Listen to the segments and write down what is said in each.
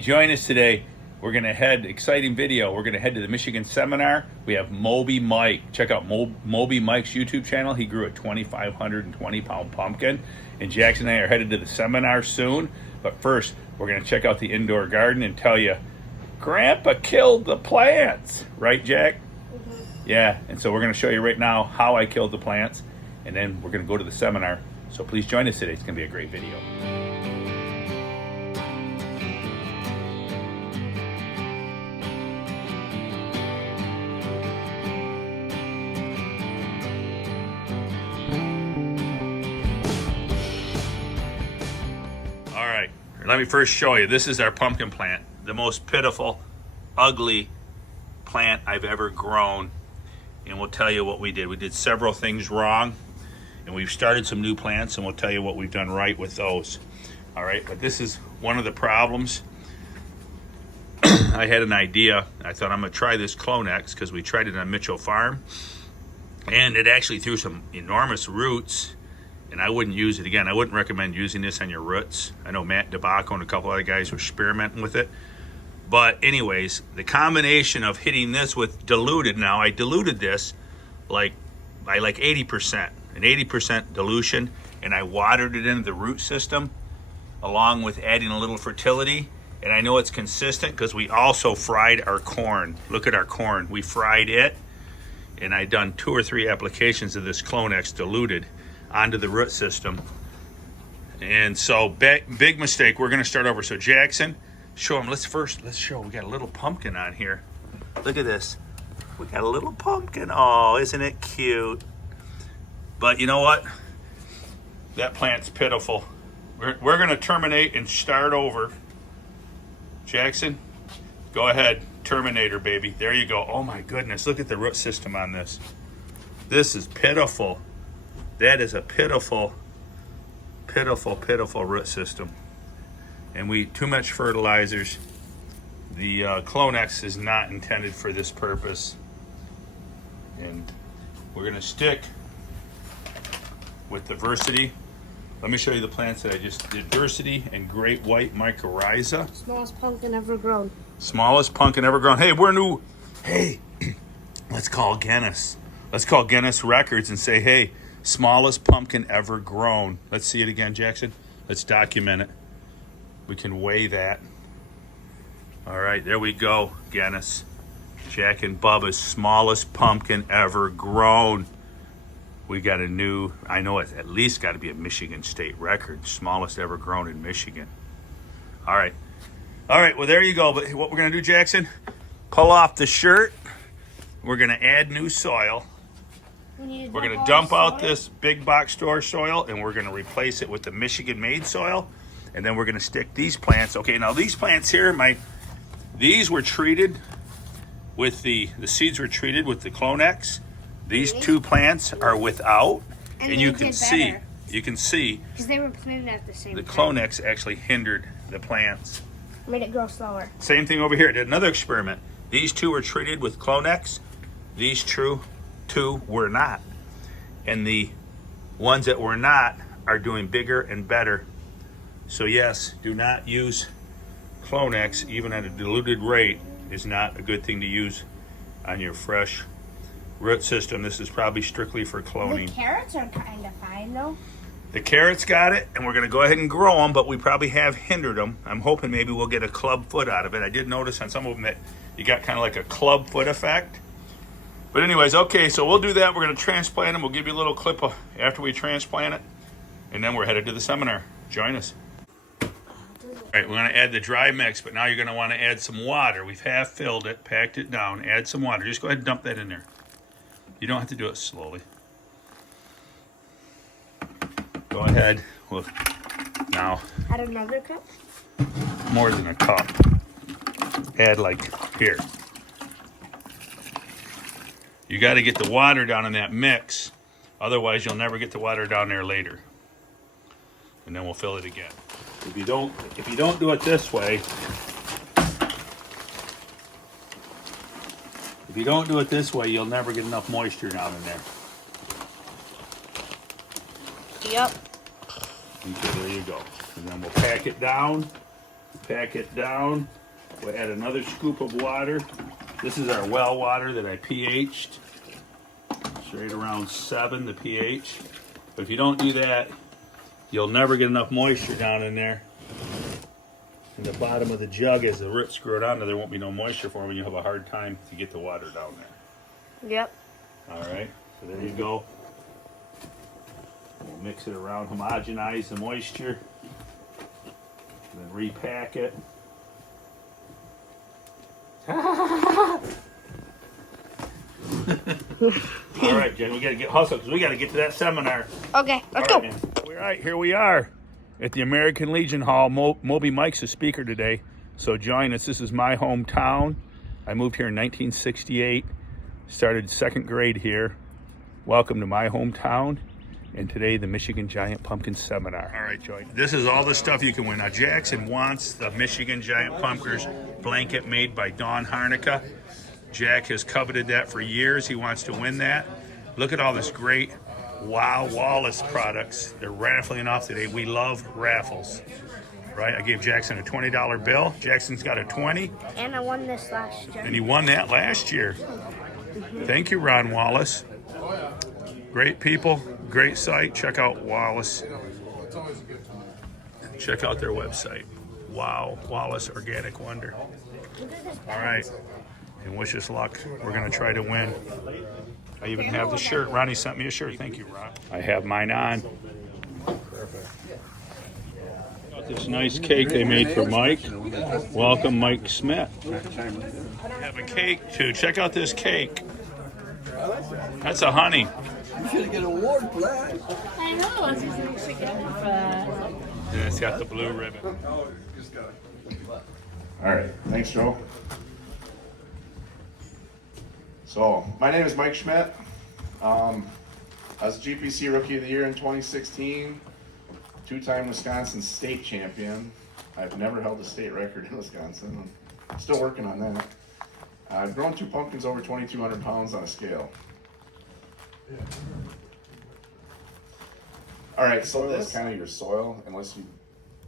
Join us today. We're going to head, exciting video. We're going to head to the Michigan seminar. We have Moby Mike. Check out Moby Mike's YouTube channel. He grew a 2,520-pound pumpkin. And Jackson and I are headed to the seminar soon. But first, we're going to check out the indoor garden and tell you, Grandpa killed the plants. Right, Jack? Mm-hmm. Yeah, and so we're going to show you right now how I killed the plants. And then we're going to go to the seminar. So please join us today. It's going to be a great video. All right, let me first show you. This is our pumpkin plant, the most pitiful, ugly plant I've ever grown. And we'll tell you what we did. We did several things wrong, and we've started some new plants, and we'll tell you what we've done right with those. All right, but this is one of the problems. I had an idea. I thought I'm gonna try this Clonex because we tried it on Mitchell Farm, and it actually threw some enormous roots. And I wouldn't use it again. I wouldn't recommend using this on your roots. I know Matt DeBacco and a couple other guys were experimenting with it. But anyways, the combination of hitting this with diluted, now I diluted this by 80%, an 80% dilution, and I watered it into the root system along with adding a little fertility. And I know it's consistent because we also fried our corn. Look at our corn. We fried it, and I done 2 or 3 applications of this Clonex diluted onto the root system. And so big mistake. We're gonna start over. So Jackson, show him. Let's show. We got a little pumpkin on here. Look at this. We got a little pumpkin. Oh, isn't it cute? But you know what? That plant's pitiful. We're gonna terminate and start over. Jackson, go ahead. Terminator, baby. There you go. Oh my goodness. Look at the root system on this. This is pitiful. That is a pitiful, pitiful, pitiful root system. And too much fertilizers. The Clonex is not intended for this purpose. And we're gonna stick with diversity. Let me show you the plants that I just did. Diversity and Great White Mycorrhiza. Smallest pumpkin ever grown. Smallest pumpkin ever grown. Hey, we're new. Hey, let's call Guinness. Let's call Guinness Records and say, hey, smallest pumpkin ever grown. Let's see it again, Jackson. Let's document it. We can weigh that. All right, there we go, Guinness. Jack and Bubba's smallest pumpkin ever grown. We got a new, I know it's at least got to be a Michigan state record, smallest ever grown in Michigan. All right, well, there you go. But what we're gonna do, Jackson, pull off the shirt. We're gonna add new soil. We're going to dump out this big box store soil, and we're going to replace it with the Michigan made soil. And then we're going to stick these plants. Okay, now these plants here, these were treated with the seeds were treated with the Clonex. These 2 plants are without, and you can see because they were planted at the same time. The Clonex actually hindered the plants. Made it grow slower. Same thing over here. I did another experiment. These 2 were treated with Clonex. These 2 were not, and the ones that were not are doing bigger and better. So yes, do not use Clonex even at a diluted rate. Is not a good thing to use on your fresh root system. This is probably strictly for cloning. The carrots are kind of fine though. The carrots got it, and we're going to go ahead and grow them, but we probably have hindered them. I'm hoping maybe we'll get a club foot out of it. I did notice on some of them that you got kind of like a club foot effect. But anyways, okay, so we'll do that. We're going to transplant them. We'll give you a little clip after we transplant it. And then we're headed to the seminar. Join us. All right, we're going to add the dry mix, but now you're going to want to add some water. We've half filled it, packed it down. Add some water. Just go ahead and dump that in there. You don't have to do it slowly. Go ahead. Now. Add another cup? More than a cup. Add here. You got to get the water down in that mix. Otherwise, you'll never get the water down there later. And then we'll fill it again. If you don't do it this way, you'll never get enough moisture down in there. Yep. Okay, there you go. And then we'll pack it down Pack it down. We'll add another scoop of water. This is our well water that I pH'd. It's right around 7, the pH. But if you don't do that, you'll never get enough moisture down in there. In the bottom of the jug, as the roots grow down there won't be no moisture for them, and you'll have a hard time to get the water down there. Yep. All right, so there you go. We'll mix it around, homogenize the moisture, and then repack it. All right, Jen, we got to get hustled because we got to get to that seminar. Okay, let's go. All right, here we are at the American Legion Hall. Moby Mike's a speaker today, so join us. This is my hometown. I moved here in 1968, started 2nd grade here. Welcome to my hometown, and today the Michigan Giant Pumpkin Seminar. All right, join. This is all the stuff you can win. Now, Jackson wants the Michigan Giant Pumpkins blanket made by Dawn Harnica. Jack has coveted that for years. He wants to win that. Look at all this great Wow Wallace products. They're raffling off today. We love raffles, right? I gave Jackson a $20 bill. Jackson's got a 20. And I won this last year. And he won that last year. Thank you, Ron Wallace. Great people, great site. Check out Wallace. Check out their website. Wow, Wallace Organic Wonder. All right. And wish us luck. We're going to try to win. I even have the shirt. Ronnie sent me a shirt. Thank you, Ron. I have mine on. Got this nice cake they made for Mike. Welcome, Mike Schmidt. I have a cake, too. Check out this cake. That's a honey. You should get an award for that. I know, I was just actually getting for that. And it's got the blue ribbon. All right, thanks, Joe. So, my name is Mike Schmidt. I was GPC Rookie of the Year in 2016, 2-time Wisconsin state champion. I've never held a state record in Wisconsin. I'm still working on that. I've grown 2 pumpkins over 2,200 pounds on a scale. All right, so that's kind of your soil, unless you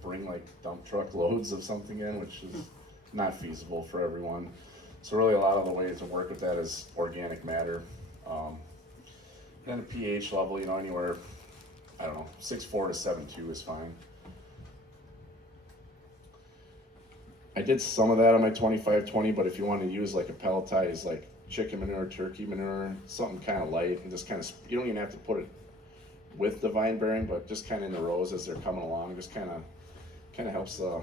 bring like dump truck loads of something in, which is not feasible for everyone. So really a lot of the ways to work with that is organic matter. And a pH level, you know, anywhere, I don't know, 6.4 to 7.2 is fine. I did some of that on my 25-20, but if you want to use like a pelletized like chicken manure, turkey manure, something kind of light, and just kind of, you don't even have to put it with the vine bearing, but just kind of in the rows as they're coming along, just kind of helps the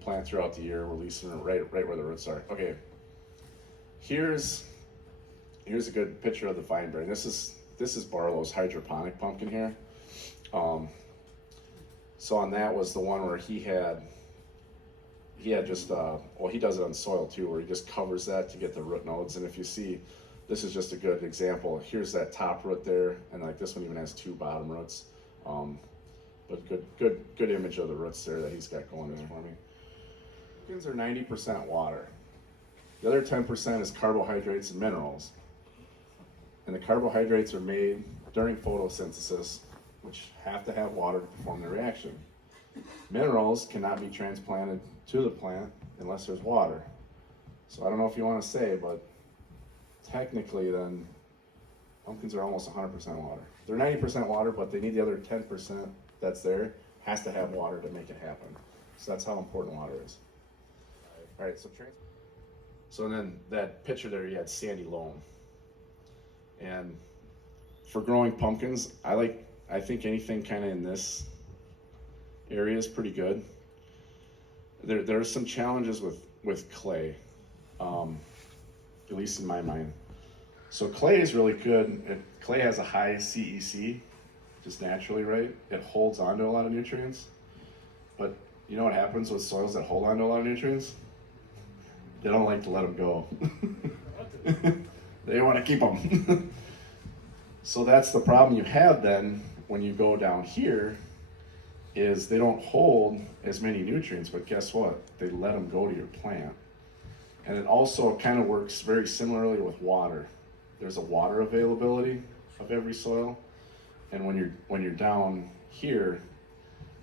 plant throughout the year, releasing it right where the roots are. Okay, here's a good picture of the vine bearing. This is Barlow's hydroponic pumpkin here. So on that was the one where he had just, well, he does it on soil too, where he just covers that to get the root nodes. And if you see, this is just a good example. Here's that top root there, and like this one even has 2 bottom roots. But good image of the roots there that he's got going there for me. Pumpkins are 90% water. The other 10% is carbohydrates and minerals. And the carbohydrates are made during photosynthesis, which have to have water to perform the reaction. Minerals cannot be transplanted to the plant unless there's water. So I don't know if you want to say, but technically then pumpkins are almost 100% water. They're 90% water, but they need the other 10% that's there, has to have water to make it happen. So that's how important water is. All right, so then that picture there, you had sandy loam. And for growing pumpkins, I think anything kind of in this area is pretty good. There are some challenges with clay, at least in my mind. So clay is really good. Clay has a high CEC, just naturally, right? It holds onto a lot of nutrients. But you know what happens with soils that hold onto a lot of nutrients? They don't like to let them go. They want to keep them. So that's the problem you have then when you go down here, is they don't hold as many nutrients, but guess what? They let them go to your plant. And it also kind of works very similarly with water. There's a water availability of every soil, and when you're down here,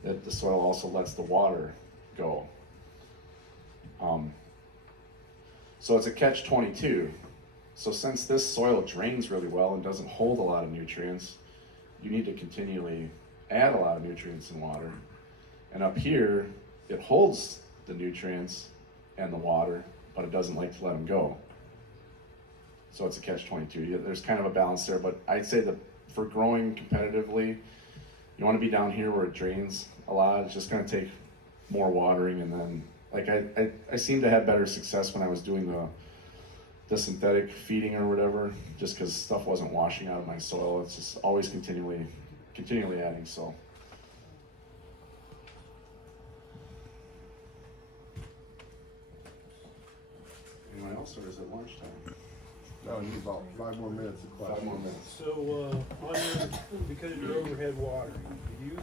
that the soil also lets the water go. So it's a catch-22. So since this soil drains really well and doesn't hold a lot of nutrients, you need to continually add a lot of nutrients and water. And up here, it holds the nutrients and the water, but it doesn't like to let them go. So it's a catch-22. There's kind of a balance there, but I'd say that for growing competitively, you want to be down here where it drains a lot. It's just going to take more watering, and then like I seem to have better success when I was doing the synthetic feeding or whatever, just because stuff wasn't washing out of my soil. It's just always continually adding. So. Anyone else, or is it lunchtime? No, you need about 5 more minutes of class. 5 more minutes. So, on your, because of your overhead watering, do you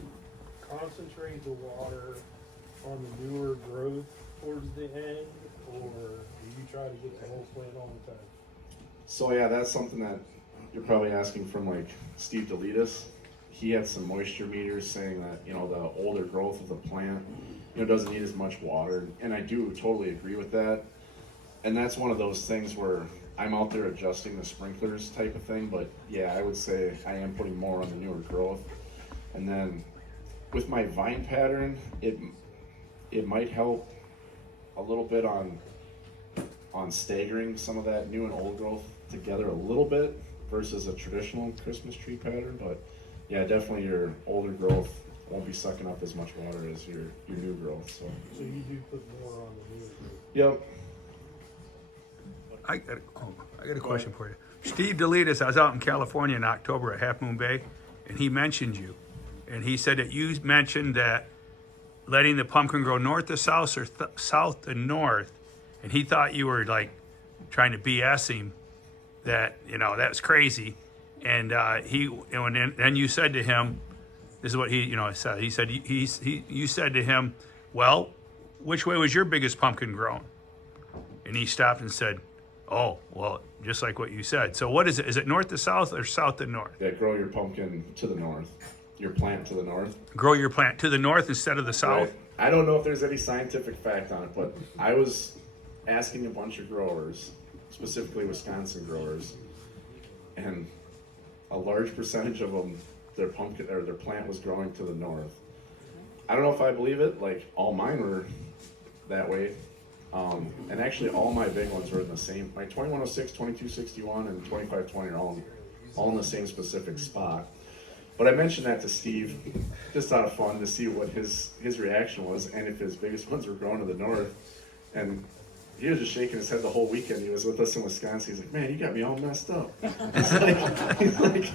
concentrate the water on the newer growth towards the end, or do you try to get the whole plant all the time? So yeah, that's something that you're probably asking from like Steve Deletus. He had some moisture meters saying that, you know, the older growth of the plant, you know, doesn't need as much water. And I do totally agree with that. And that's one of those things where I'm out there adjusting the sprinklers type of thing, but yeah, I would say I am putting more on the newer growth. And then with my vine pattern, it might help a little bit on staggering some of that new and old growth together a little bit versus a traditional Christmas tree pattern. But yeah, definitely your older growth won't be sucking up as much water as your new growth. So you do put more on the newer growth? Yep. I got a question for you. Steve Deletus, I was out in California in October at Half Moon Bay, and he mentioned you. And he said that you mentioned that letting the pumpkin grow north to south or south to north, and he thought you were like trying to BS him, that, you know, that was crazy. And then you said to him, this is what he, you know, said. He said, you said to him, well, which way was your biggest pumpkin grown? And he stopped and said, oh, well, just like what you said. So what is it? Is it north to south or south to north? Yeah, grow your pumpkin to the north. Your plant to the north. Grow your plant to the north instead of the south? Right. I don't know if there's any scientific fact on it, but I was asking a bunch of growers, specifically Wisconsin growers, and a large percentage of them, their pumpkin or their plant was growing to the north. I don't know if I believe it. Like, all mine were that way. And actually all my big ones were in the same, my 2106, 2261, and 2520 are all in the same specific spot. But I mentioned that to Steve, just out of fun, to see what his reaction was, and if his biggest ones were growing to the north. And he was just shaking his head the whole weekend. He was with us in Wisconsin. He's like, man, you got me all messed up. He's like,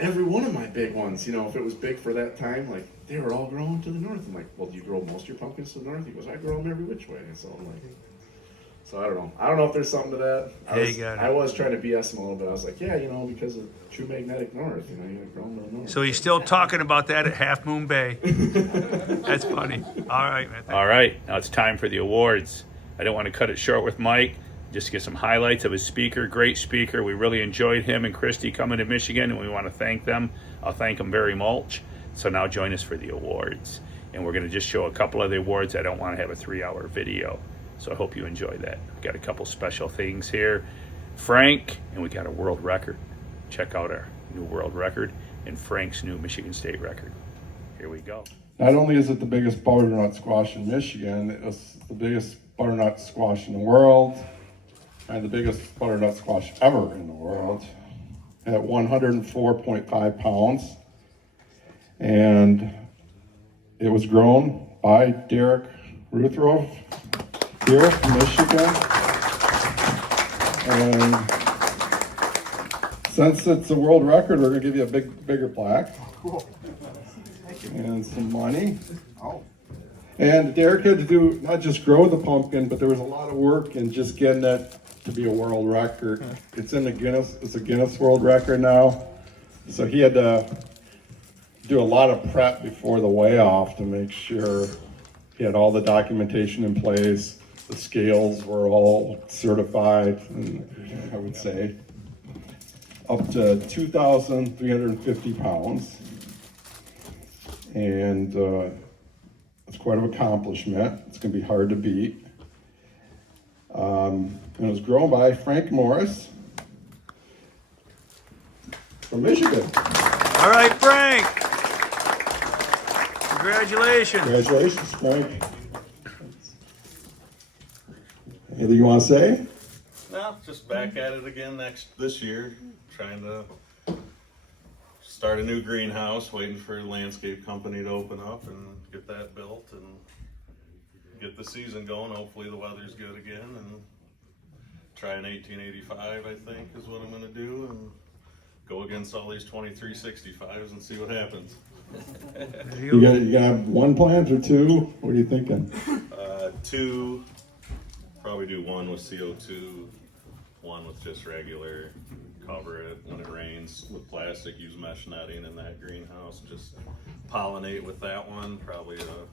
every one of my big ones, you know, if it was big for that time, like, they were all growing to the north. I'm like, well, do you grow most of your pumpkins to the north? He goes, I grow them every which way. And so I'm like, so I don't know. I don't know if there's something to that. I was trying to BS him a little bit. I was like, yeah, you know, because of true magnetic north, you know, you gotta grow them to the north. So he's still talking about that at Half Moon Bay. That's funny. All right, man. All right, now it's time for the awards. I don't want to cut it short with Mike. Just to get some highlights of his speaker. Great speaker. We really enjoyed him and Christy coming to Michigan, and we want to thank them. I'll thank them very much. So now join us for the awards. And we're going to just show a couple of the awards. I don't want to have a 3-hour video. So I hope you enjoy that. We've got a couple special things here. Frank, and we got a world record. Check out our new world record and Frank's new Michigan State record. Here we go. Not only is it the biggest butternut squash in Michigan, it's the biggest butternut squash in the world, and the biggest butternut squash ever in the world, at 104.5 pounds. And it was grown by Derek Ruthrove here from Michigan. And since it's a world record, we're gonna give you a bigger plaque. And some money. And Derek had to do, not just grow the pumpkin, but there was a lot of work in just getting it to be a world record. It's in the Guinness, it's a Guinness World Record now. So he had to do a lot of prep before the weigh-off to make sure he had all the documentation in place. The scales were all certified, and I would say up to 2,350 pounds. And It's quite an accomplishment. It's going to be hard to beat. And it was grown by Frank Morris from Michigan. All right, Frank. Congratulations. Congratulations, Frank. Anything you want to say? No, just back at it again this year, trying to start a new greenhouse, waiting for a landscape company to open up and get that built and get the season going. Hopefully the weather's good again, and try an 1885, I think, is what I'm going to do, and go against all these 2365s and see what happens. You gonna have one plant or two? What are you thinking? Two, probably do one with CO2, one with just regular, cover it when it rains with plastic, use mesh netting in that greenhouse, just pollinate with that one, probably a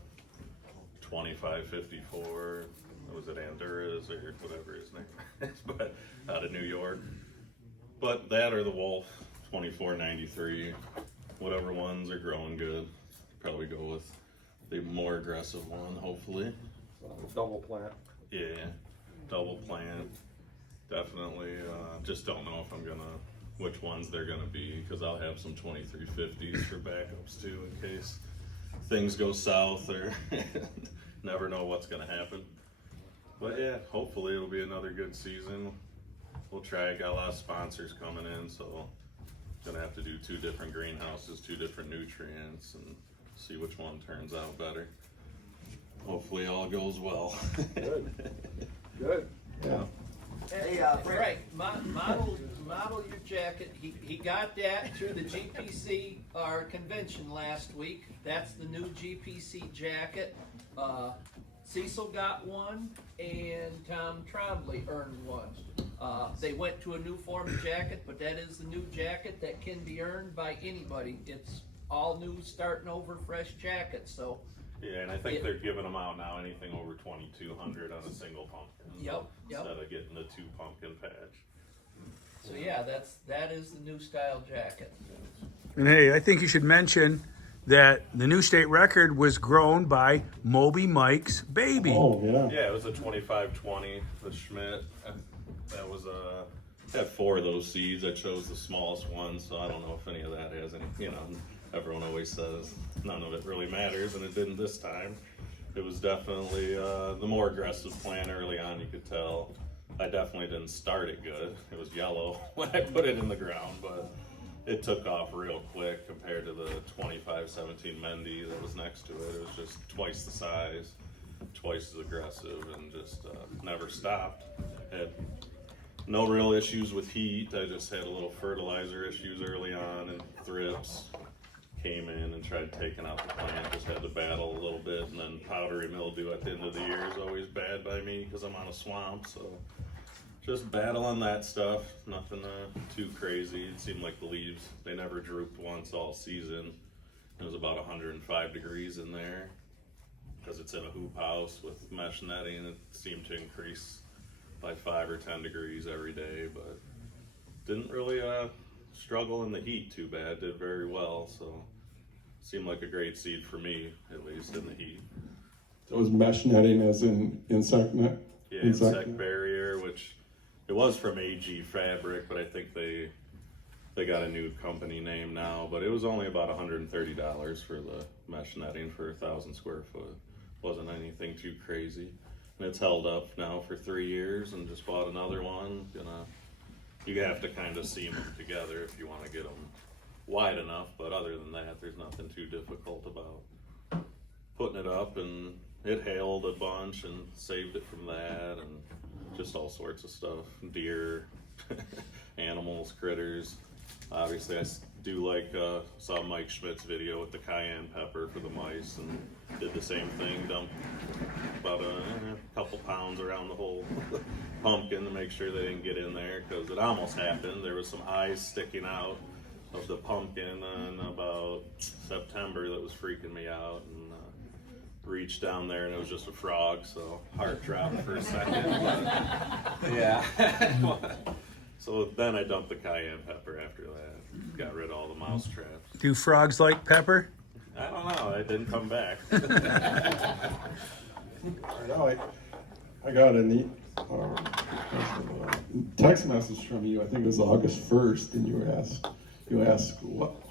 2554, was it Andurras or whatever his name is, but out of New York. But that or the Wolf 2493, whatever ones are growing good, probably go with the more aggressive one, hopefully. Double plant. Yeah, double plant, definitely. Just don't know if I'm which ones they're gonna be, because I'll have some 2350s for backups too, in case things go south or never know what's gonna happen. But yeah, hopefully it'll be another good season. We'll try. Got a lot of sponsors coming in, so gonna have to do 2 different greenhouses, 2 different nutrients, and see which one turns out better. Hopefully all goes well. Good. Yeah. Hey, Frank, model your jacket. He got that through the GPC our convention last week. That's the new GPC jacket. Cecil got one, and Tom Trombley earned one. They went to a new form of jacket, but that is the new jacket that can be earned by anybody. It's all new, starting over, fresh jacket. So. Yeah, and I think they're giving them out now, anything over 2,200 on a single pumpkin. Yep. Instead of getting the 2 pumpkin patch. So yeah, that is the new style jacket. And hey, I think you should mention that the new state record was grown by Moby Mike's baby. Oh, yeah. Yeah, it was a 2520, the Schmidt. That was had 4 of those seeds. I chose the smallest one, so I don't know if any of that has any, everyone always says none of it really matters, and it didn't this time. It was definitely the more aggressive plant early on, you could tell. I definitely didn't start it good. It was yellow when I put it in the ground, but it took off real quick compared to the 2517 Mendy that was next to it. It was just twice the size, twice as aggressive, and just never stopped. Had no real issues with heat. I just had a little fertilizer issues early on, and thrips came in and tried taking out the plant. Just had to battle a little bit, and then powdery mildew at the end of the year is always bad by me because I'm on a swamp. So just battling that stuff. Nothing too crazy. It seemed like the leaves, they never drooped once all season. It was about 105 degrees in there because it's in a hoop house with mesh netting. It seemed to increase by 5 or 10 degrees every day, but didn't really struggle in the heat too bad. Did very well, so seemed like a great seed for me, at least in the heat. So it was mesh netting as in insect net? Yeah, insect barrier, which it was from AG Fabric, but I think they got a new company name now. But it was only about $130 for the mesh netting for 1,000 square foot. Wasn't anything too crazy. And it's held up now for 3 years, and just bought another one. You have to kind of seam them together if you want to get them wide enough, but other than that, there's nothing too difficult about putting it up. And it hailed a bunch and saved it from that, and just all sorts of stuff. Deer, animals, critters. Obviously, I do like, saw Mike Schmidt's video with the cayenne pepper for the mice, and did the same thing, dumped about a couple pounds around the whole pumpkin to make sure they didn't get in there, because it almost happened. There was some eyes sticking out of the pumpkin in about September that was freaking me out, and reached down there and it was just a frog, so heart dropped for a second. But, yeah. So then I dumped the cayenne pepper after that. Got rid of all the mouse traps. Do frogs like pepper? I don't know. It didn't come back. I know, I got a text message from you, I think it was August 1st, and you asked,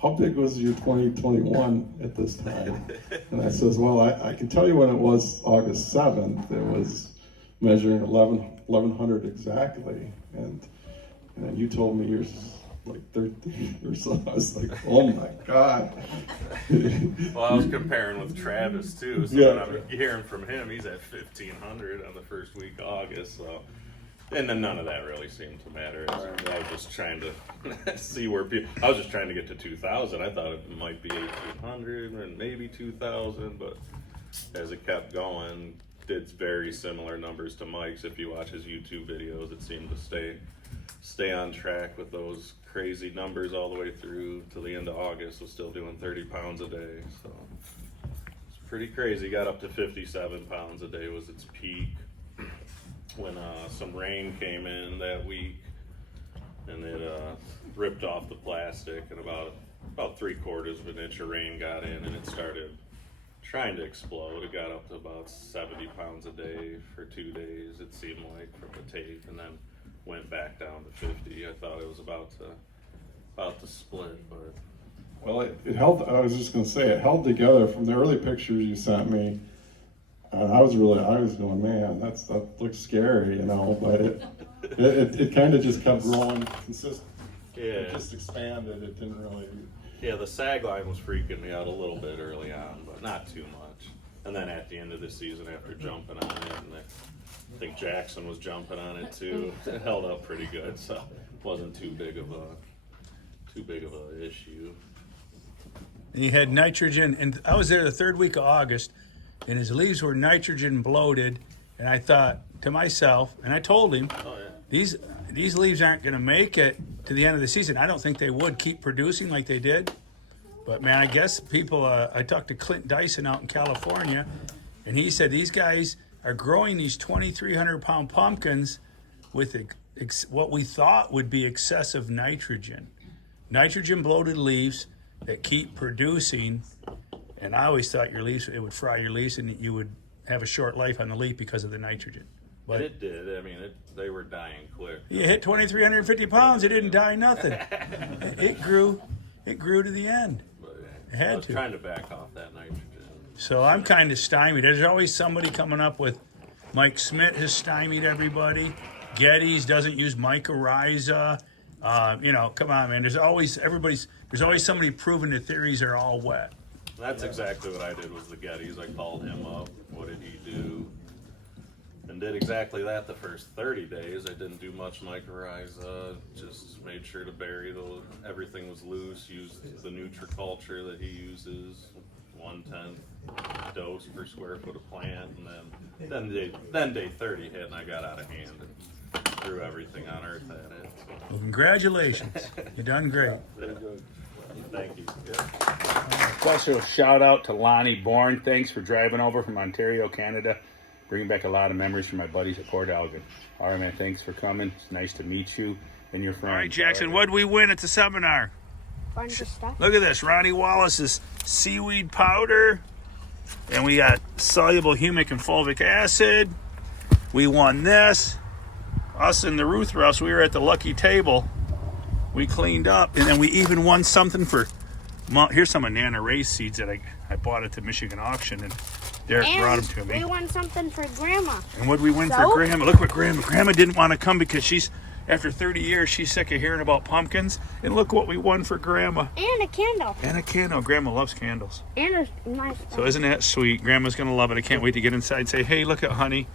how big was your 2021 at this time? And I says, well, I can tell you when it was August 7th, it was measuring 1100 exactly, and you told me yours was like 13 or so. I was like, oh my God. Well, I was comparing with Travis too, so Yeah. when I'm hearing from him, he's at 1500 on the first week of August, so. And then none of that really seemed to matter. I was just trying to see where people. I was just trying to get to 2,000. I thought it might be 1,800 and maybe 2,000, but as it kept going, it's very similar numbers to Mike's. If you watch his YouTube videos, it seemed to stay on track with those crazy numbers all the way through to the end of August. Was still doing 30 pounds a day, so it's pretty crazy. Got up to 57 pounds a day was its peak. When some rain came in that week, and it ripped off the plastic, and about 3/4 of an inch of rain got in, and it started trying to explode. It got up to about 70 pounds a day for 2 days, it seemed like, from the tape, and then went back down to 50. I thought it was about to split, but Well, it held, I was just gonna say, it held together from the early pictures you sent me. And I was going, man, that looks scary, you know, but it kind of just kept growing consistent. yeah. It just expanded, it didn't really. Yeah, the sag line was freaking me out a little bit early on, but not too much. And then at the end of the season, after jumping on it, and I think Jackson was jumping on it too, it held up pretty good, so it wasn't too big of a issue. And he had nitrogen, and I was there the third week of August, and his leaves were nitrogen bloated, and I thought to myself, and I told him, Oh yeah. these leaves aren't going to make it to the end of the season. I don't think they would keep producing like they did. But man, I guess people, I talked to Clint Dyson out in California, and he said these guys are growing these 2,300 pound pumpkins with what we thought would be excessive nitrogen. Nitrogen bloated leaves that keep producing. And I always thought your leaves, it would fry your leaves and you would have a short life on the leaf because of the nitrogen. But It did. I mean, they were dying quick. you hit 2,350 pounds, it didn't die nothing. It grew to the end. But It had I was to. trying to back off that nitrogen. So I'm kind of stymied. There's always somebody coming up with, Mike Schmidt has stymied everybody. Geddes doesn't use mycorrhiza. Come on, man. There's always somebody proving the theories are all wet. That's exactly what I did with the Geddes. I called him up. What did he do? And did exactly that the first 30 days. I didn't do much mycorrhiza. Just made sure to bury everything was loose. Used the Nutriculture that he uses, 1/10 dose per square foot of plant. And then day 30 hit, and I got out of hand and threw everything on earth at it. Well, congratulations. You done great. Very good. Thank you. Special shout out to Lonnie Bourne. Thanks for driving over from Ontario, Canada. Bringing back a lot of memories from my buddies at Port Elgin. All right, man, thanks for coming. It's nice to meet you and your friends. All right, Jackson, what'd we win at the seminar? Bunch of stuff. Look at this, Ronnie Wallace's seaweed powder. And we got soluble humic and fulvic acid. We won this. Us and the Ruth Russ, we were at the lucky table. We cleaned up, and then we even won something for, here's some of Nana Ray's seeds that I bought at the Michigan auction, and Derek brought them to me. We won something for Grandma. And what did we win for Grandma? Look what Grandma didn't want to come because after 30 years, she's sick of hearing about pumpkins. And look what we won for Grandma. And a candle. And a candle. Grandma loves candles. And a nice So isn't that sweet? Grandma's going to love it. I can't wait to get inside and say, hey, look at honey.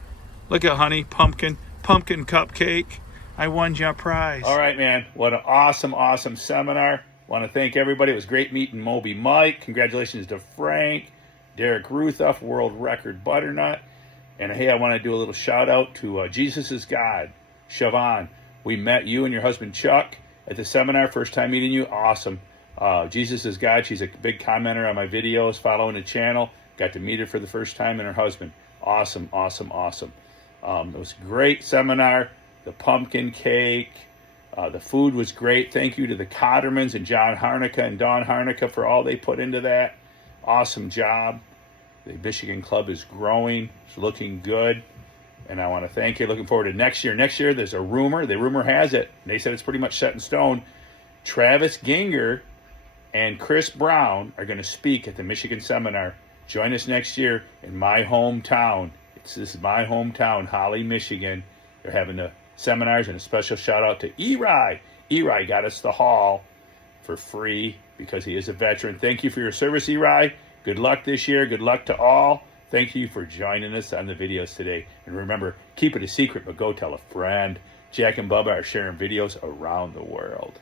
Look at honey, pumpkin cupcake. I won your prize. All right, man. What an awesome, awesome seminar. Want to thank everybody. It was great meeting Moby Mike. Congratulations to Frank, Derek Ruthoff, world record butternut. And hey, I want to do a little shout out to Jesus is God, Siobhan. We met you and your husband Chuck at the seminar. First time meeting you. Awesome. Jesus is God. She's a big commenter on my videos, following the channel. Got to meet her for the first time and her husband. Awesome, awesome, awesome. It was a great seminar. The pumpkin cake. The food was great. Thank you to the Cottermans and John Harnica and Dawn Harnica for all they put into that. awesome job. The Michigan Club is growing. It's looking good. And I want to thank you. Looking forward to next year. Next year, there's a rumor. The rumor has it. They said it's pretty much set in stone. Travis Ginger and Chris Brown are going to speak at the Michigan Seminar. Join us next year in my hometown. This is my hometown, Holly, Michigan. They're having the seminars, and a special shout out to Eri. Eri got us the hall for free because he is a veteran. Thank you for your service, Eri. Good luck this year. Good luck to all. Thank you for joining us on the videos today. And remember, keep it a secret, but go tell a friend. Jack and Bubba are sharing videos around the world.